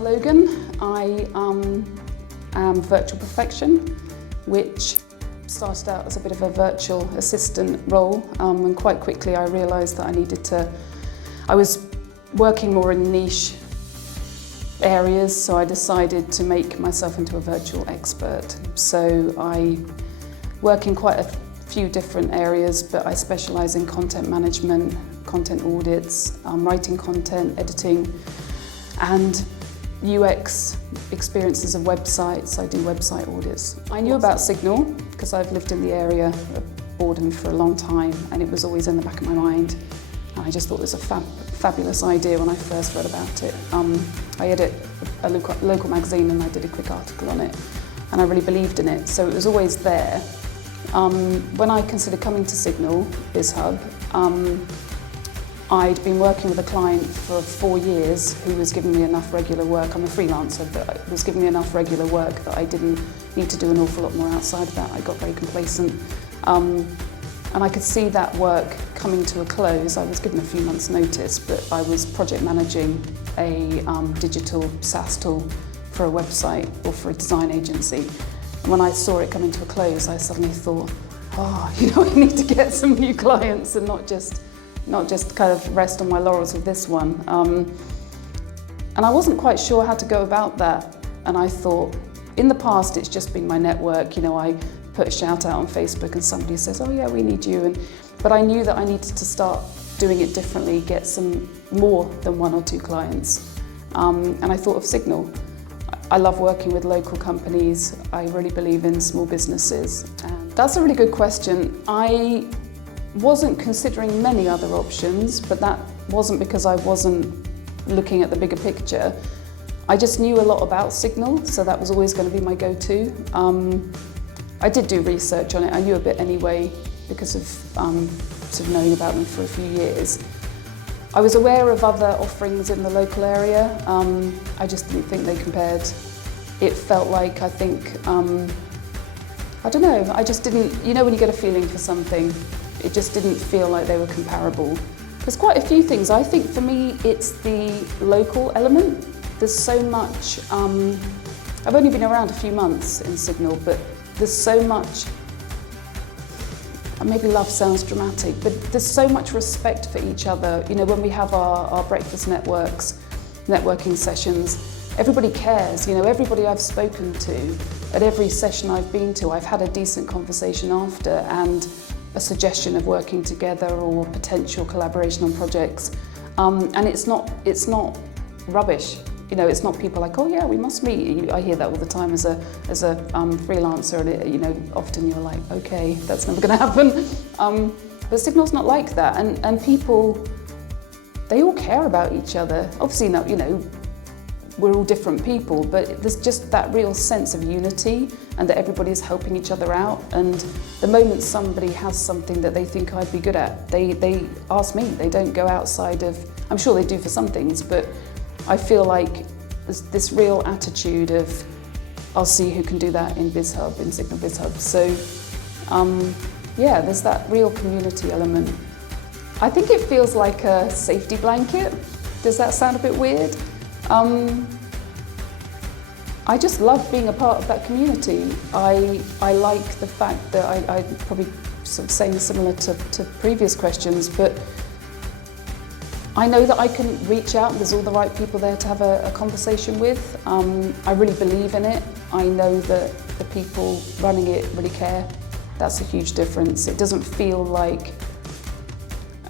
Logan. I am Virtual Perfection, which started out as a bit of a virtual assistant role, and quite quickly I realised that I was working more in niche areas, so I decided to make myself into a virtual expert. So I work in quite a few different areas, but I specialise in content management, content audits, writing content, editing, and UX experiences of websites. I do website audits. I knew about SiGNAL because I've lived in the area of Borden for a long time, and it was always in the back of my mind. And I just thought it was a fabulous idea when I first read about it. I edit a local magazine and I did a quick article on it, and I really believed in it, so it was always there. When I considered coming to SiGNAL, BiZHUB, I'd been working with a client for 4 years who was giving me enough regular work. I'm a freelancer, but was giving me enough regular work that I didn't need to do an awful lot more outside of that. I got very complacent. And I could see that work coming to a close. I was given a few months' notice, but I was project managing a digital SaaS tool for a website or for a design agency. And when I saw it coming to a close, I suddenly thought, oh, I need to get some new clients and not just kind of rest on my laurels with this one. And I wasn't quite sure how to go about that. And I thought, in the past, it's just been my network. I put a shout out on Facebook and somebody says, oh yeah, we need you. But I knew that I needed to start doing it differently, get some more than 1 or 2 clients. And I thought of SiGNAL. I love working with local companies. I really believe in small businesses. And that's a really good question. I wasn't considering many other options, but that wasn't because I wasn't looking at the bigger picture. I just knew a lot about SiGNAL, so that was always going to be my go-to. I did do research on it. I knew a bit anyway because of sort of knowing about them for a few years. I was aware of other offerings in the local area. I just didn't think they compared. It felt like, I don't know, I just didn't, when you get a feeling for something, it just didn't feel like they were comparable. There's quite a few things. I think for me, it's the local element. There's so much, I've only been around a few months in SiGNAL, but there's so much, maybe love sounds dramatic, but there's so much respect for each other. When we have our breakfast networking sessions, everybody cares. Everybody I've spoken to, at every session I've been to, I've had a decent conversation after and a suggestion of working together or potential collaboration on projects. And it's not rubbish. It's not people like, oh yeah, we must meet. I hear that all the time as a freelancer, and often you're like, okay, that's never going to happen. But SiGNAL's not like that, and people, they all care about each other. Obviously, we're all different people, but there's just that real sense of unity and that everybody's helping each other out. And the moment somebody has something that they think I'd be good at, they ask me. They don't go outside of, I'm sure they do for some things, but I feel like there's this real attitude of, I'll see who can do that in BiZHUB, in SiGNAL BiZHUB. So, yeah, there's that real community element. I think it feels like a safety blanket. Does that sound a bit weird? I just love being a part of that community. I like the fact that I probably sort of saying similar to previous questions, but I know that I can reach out. There's all the right people there to have a conversation with. I really believe in it. I know that the people running it really care. That's a huge difference. It doesn't feel like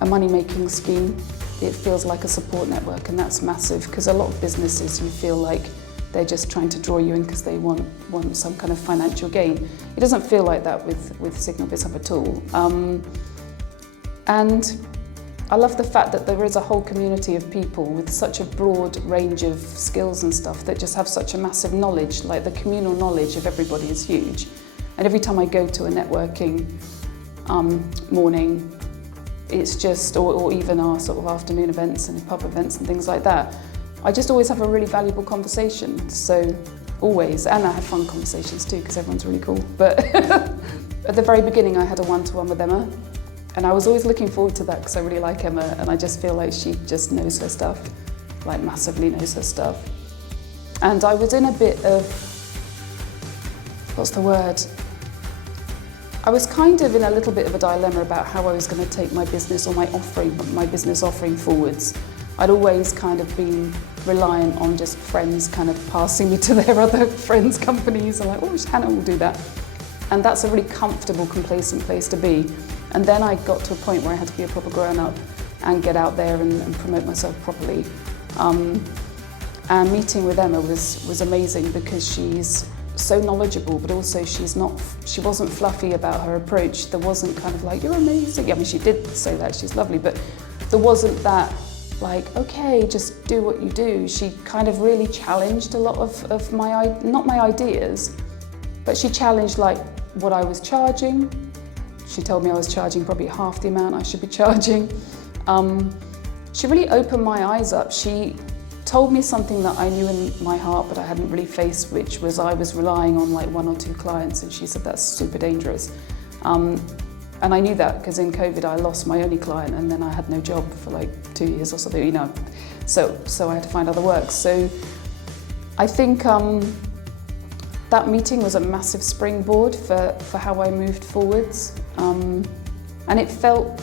a money-making scheme. It feels like a support network, and that's massive, because a lot of businesses, you feel like they're just trying to draw you in because they want some kind of financial gain. It doesn't feel like that with SiGNAL BiZHUB at all. And I love the fact that there is a whole community of people with such a broad range of skills and stuff that just have such a massive knowledge. Like, the communal knowledge of everybody is huge. And every time I go to a networking morning, it's just, or even our sort of afternoon events and pub events and things like that, I just always have a really valuable conversation. So, always. And I have fun conversations too, because everyone's really cool. But at the very beginning, I had a one-to-one with Emma. And I was always looking forward to that because I really like Emma, and I just feel like she just knows her stuff, like massively knows her stuff. And I was in a bit of, what's the word? I was kind of in a little bit of a dilemma about how I was going to take my business or my business offering forwards. I'd always kind of been reliant on just friends kind of passing me to their other friends' companies and like, oh, Hannah will do that. And that's a really comfortable, complacent place to be. And then I got to a point where I had to be a proper grown-up and get out there and promote myself properly. And meeting with Emma was amazing because she's so knowledgeable, but also she wasn't fluffy about her approach. There wasn't kind of like, you're amazing. I mean, she did say that, she's lovely, but there wasn't that like, okay, just do what you do. She kind of really challenged a lot of not my ideas, but she challenged like what I was charging. She told me I was charging probably half the amount I should be charging. She really opened my eyes up. She told me something that I knew in my heart, but I hadn't really faced, which was I was relying on like 1 or 2 clients, and she said that's super dangerous. And I knew that because in COVID I lost my only client, and then I had no job for like 2 years or something, you know. So I had to find other work. So I think that meeting was a massive springboard for how I moved forwards. And it felt,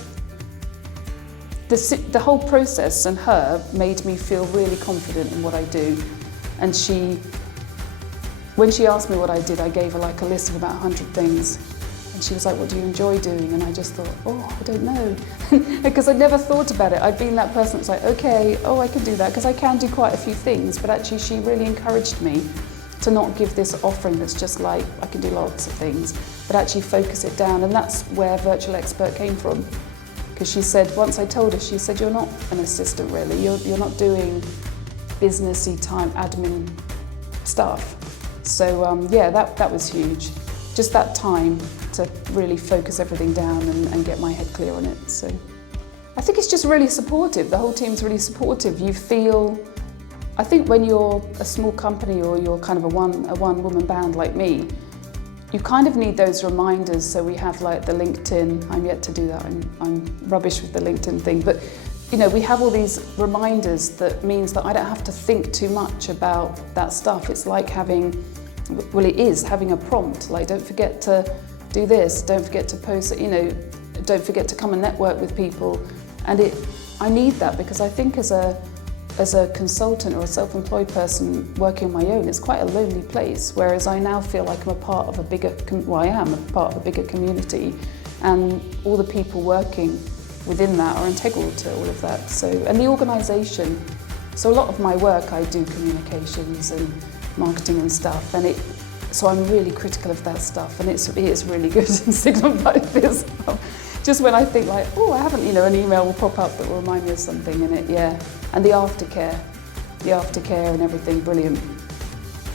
the whole process and her made me feel really confident in what I do. And when she asked me what I did, I gave her like a list of about 100 things. And she was like, what do you enjoy doing? And I just thought, oh, I don't know. Because I'd never thought about it. I'd been that person that's like, okay, oh, I can do that, because I can do quite a few things. But actually, she really encouraged me to not give this offering that's just like, I can do lots of things, but actually focus it down. And that's where Virtual Expert came from. Because she said, once I told her, she said, you're not an assistant really, you're not doing businessy time admin stuff. So yeah, that was huge. Just that time to really focus everything down and get my head clear on it. So I think it's just really supportive. The whole team's really supportive. You feel, I think when you're a small company or you're kind of a one-woman band like me, you kind of need those reminders. So we have like the LinkedIn, I'm yet to do that, I'm rubbish with the LinkedIn thing, but you know, we have all these reminders that means that I don't have to think too much about that stuff. It's like having, well, it is having a prompt, like don't forget to do this, don't forget to post, you know, don't forget to come and network with people. And I need that because I think as a consultant or a self-employed person working on my own, it's quite a lonely place, whereas I now feel like I'm a part of a bigger, well, I am a part of a bigger community, and all the people working within that are integral to all of that. So, and the organisation, so a lot of my work I do communications and marketing and stuff, and so I'm really critical of that stuff, and it is really good in SiGNAL like this. Just when I think like, oh, I haven't, you know, an email will pop up that will remind me of something in it, yeah. And the aftercare and everything, brilliant.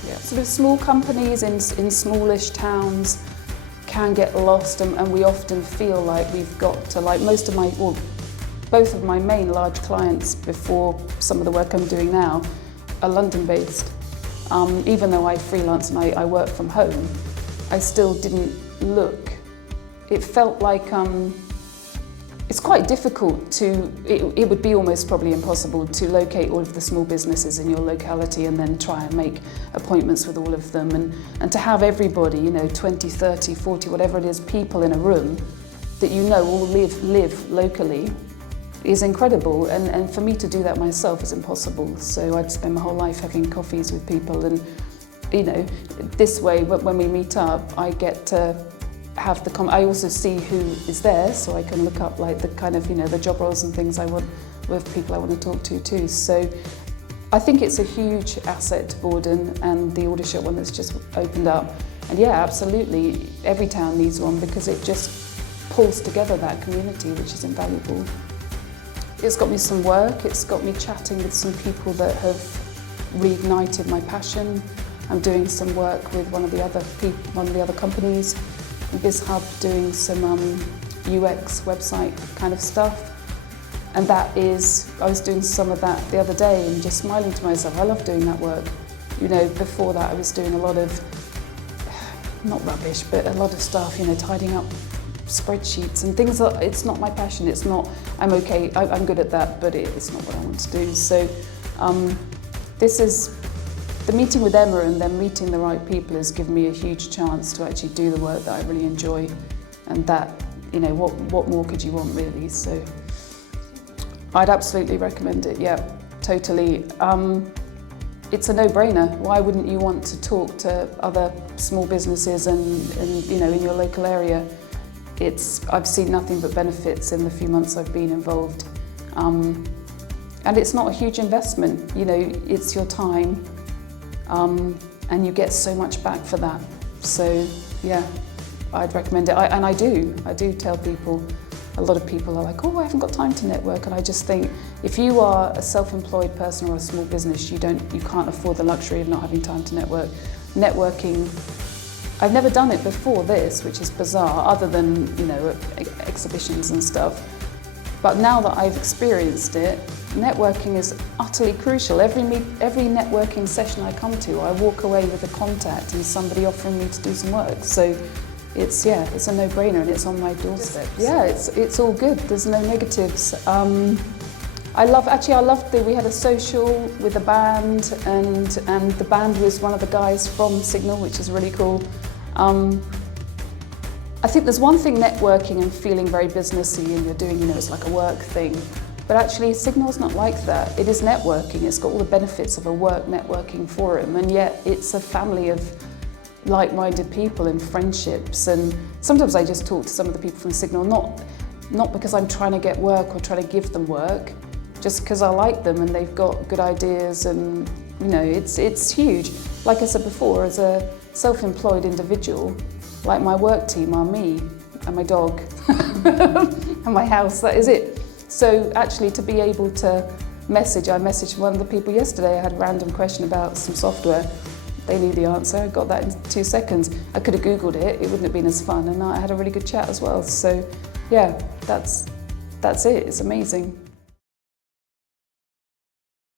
Yeah. Sort of small companies in smallish towns can get lost, and we often feel like we've got to, like both of my main large clients before some of the work I'm doing now are London-based. Even though I freelance and I work from home, I still didn't look. It felt like it's quite difficult to, it would be almost probably impossible to locate all of the small businesses in your locality and then try and make appointments with all of them, and to have everybody, you know, 20, 30, 40, whatever it is, people in a room that you know all live locally is incredible, and for me to do that myself is impossible. So I'd spend my whole life having coffees with people, and you know, this way when we meet up I get to have I also see who is there, so I can look up like the kind of, you know, the job roles and things I want with people I want to talk to too. So I think it's a huge asset to Borden and the Aldershot one that's just opened up. And yeah, absolutely, every town needs one because it just pulls together that community, which is invaluable. It's got me some work, it's got me chatting with some people that have reignited my passion. I'm doing some work with one of the other companies, BiZHUB, doing some UX website kind of stuff. And that is, I was doing some of that the other day and just smiling to myself. I love doing that work. You know, before that I was doing a lot of, not rubbish, but a lot of stuff, you know, tidying up spreadsheets and things that it's not my passion. It's not, I'm okay, I'm good at that, but it's not what I want to do. So this is the meeting with Emma and then meeting the right people has given me a huge chance to actually do the work that I really enjoy, and that, you know, what more could you want really? So I'd absolutely recommend it, yeah, totally. It's a no-brainer. Why wouldn't you want to talk to other small businesses and you know, in your local area? I've seen nothing but benefits in the few months I've been involved. And it's not a huge investment, you know, it's your time, and you get so much back for that. So yeah, I'd recommend it. And I do tell people. A lot of people are like, oh, I haven't got time to network, and I just think if you are a self-employed person or a small business, you can't afford the luxury of not having time to network. Networking, I've never done it before this, which is bizarre, other than, you know, exhibitions and stuff. But now that I've experienced it, networking is utterly crucial. Every networking session I come to, I walk away with a contact and somebody offering me to do some work. So it's a no-brainer, and it's on my doorstep. Yeah, it's all good. There's no negatives. I loved we had a social with a band, and the band was one of the guys from SiGNAL, which is really cool. I think there's one thing networking and feeling very businessy, and you're doing, you know, it's like a work thing. But actually, SiGNAL's not like that. It is networking. It's got all the benefits of a work networking forum, and yet it's a family of like-minded people and friendships. And sometimes I just talk to some of the people from SiGNAL, not because I'm trying to get work or trying to give them work, just because I like them and they've got good ideas, and you know, it's huge. Like I said before, as a self-employed individual, like my work team are me and my dog and my house, that is it. So actually to be able to I messaged one of the people yesterday. I had a random question about some software. They knew the answer, I got that in 2 seconds. I could have Googled it, it wouldn't have been as fun, and I had a really good chat as well. So yeah, that's it, it's amazing.